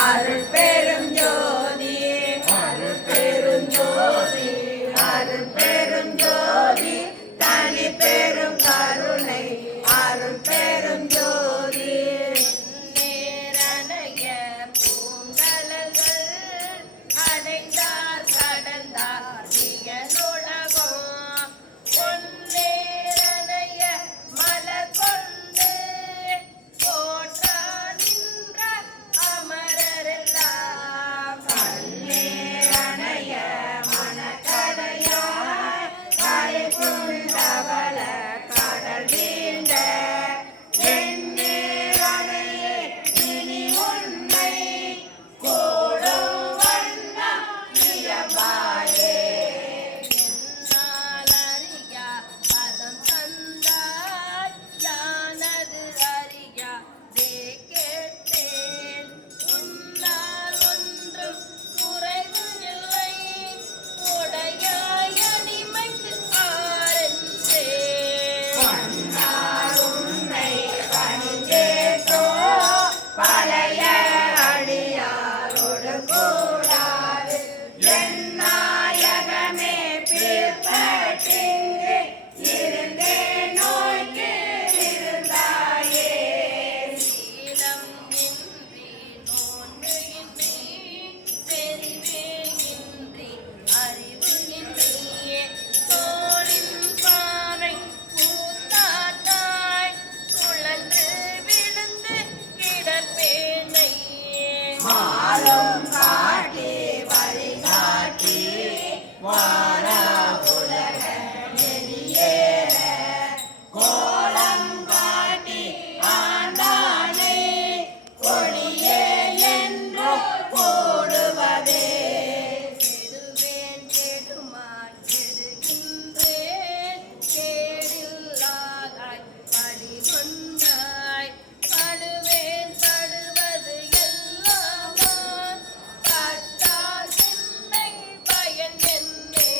அருள் பெரும் ஜோதி அருள் பெரும் ஜோதி அருள் பெரும் ஜோதி தனி பெரும் கருணை அருள் பெரும் ஜோதி நேரணைய பூங்கலங்கள் அடைந்தார் கடந்தார் நிகழுலகம் பொன்னேரணைய மலர் கொண்டு போற்றா நின்ற அமரரெல்லாம் கண்ணேரணைய மனக்கடையாய் கரை கொண்டவள கடல் வீண்ட எண்ணேரணையே இனி உன்னை கூடும் வண்ணம் இயம்பாயே அறியா பதம் தந்தாய் யானது அறியா கேட்டேன் உன்னால் ஒன்றும் குறைவு இல்லை உடையாய் அடிமைக்கு ஆரஞ்சே உன்னை பணிந்தேத்தோ பழைய அடியாரோடு கூடாது என் நாயகமே பிற்பட்டிங்கு இருந்தே நோய்க்கு இருந்தாயே சீலம் இன்றி நோன்பு இன்றி செறிவே இன்றி அறிவு இன்றியே தோளின் பாவை கூத்தாட்டாய் சுழன்று விழுந்து கிடப்பேனையே மாலும் காட்டி வழிகாட்டி வார உலக நெறியேற கோலம் காட்டி ஆண்டானை கொடியே என்று போடுவதே கெடுவேன் கெடுமாய் கெடுகின்றேன் கேடில்லாதாய் பழிகொண்டாய் படுவேன் படுவது எல்லாம் நான் பட்டால் சிந்தை பயன் என்னே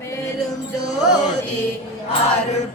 பெரும் ஜோதி அருள்